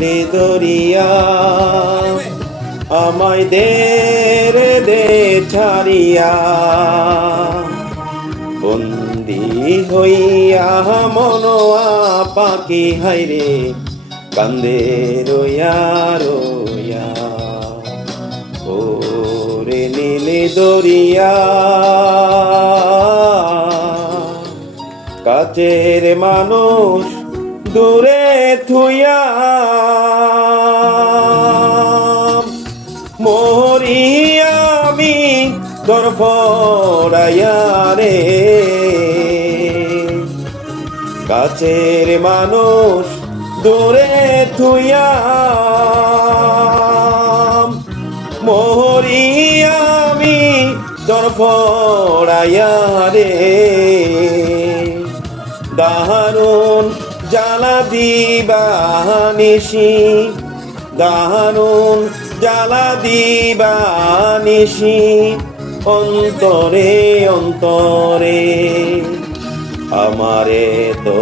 নীলে দরিয়া আমায় দে রে, দে ছাড়িয়া। বন্দি হইয়া মনোয়া পাখি হাইরে কান্দে রইয়া রইয়া। ওরে নীলে দরিয়া কাছের মানুষ দূরে থুইয়া মরি আমি কাছের মানুষ দূরে থুইয়া মরি আমি দারুণ জ্বালা দিবানিসি দারুণ জ্বালা দিবা দিবানিসি অন্তরে অন্তরে। আমারে তো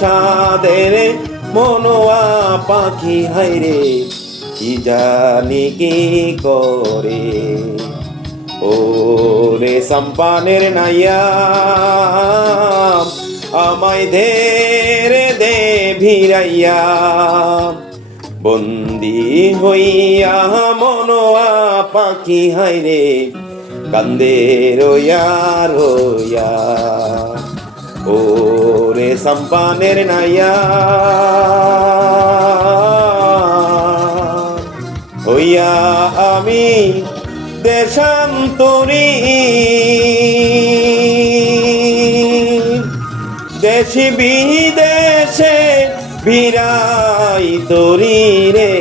সাদের মনোয়া পাখি হাইরে কি জানি কি করে? ও রে সম্পানের নাইয়া, আমায় দে ভিড়াইয়া বন্দি হইয়া মনোয়া পাখি হাইরে কান্দে রইয়া ও রে সম্পানের নাইয়া, হইয়া আমি দেশান্তরী। দেশি বিদেশে বিরাই তরি রে।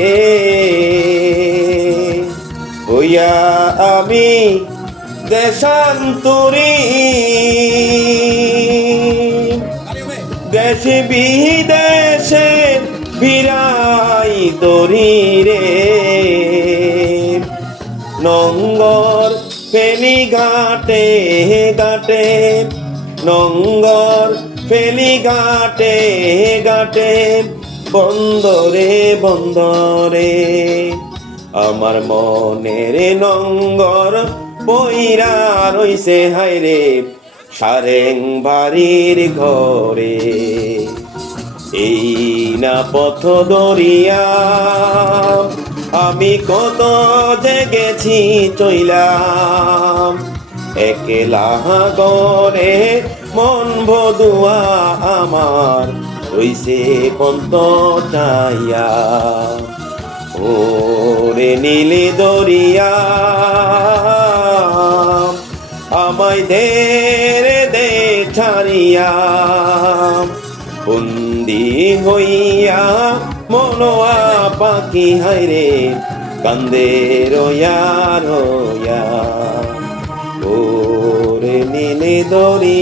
হইয়া আমি দেশান্তরী। দেশে বিদেশে বিরাই তরি রে। নঙ্গর ফেলি ঘাটে ঘাটে নঙ্গর ফেলি ঘাটে ঘাটে, বন্দরে বন্দরে। আমার মনের নঙ্গর পইরা রইছে হাইরে সারেং বাড়ির ঘরে। এই না পথ দরিয়া আমি কত জেগেছি চইলাম। একলা করে মন বদুয়া আমার, রইছে পন্ত চাইয়া ওরে নীলে দরিয়া, আমায় দে দে ছাড়িয়া। বন্দি হইয়া মনোয়া পাখি হাইরে কান্দে রয়া রয়া। ওরে নীলে দরি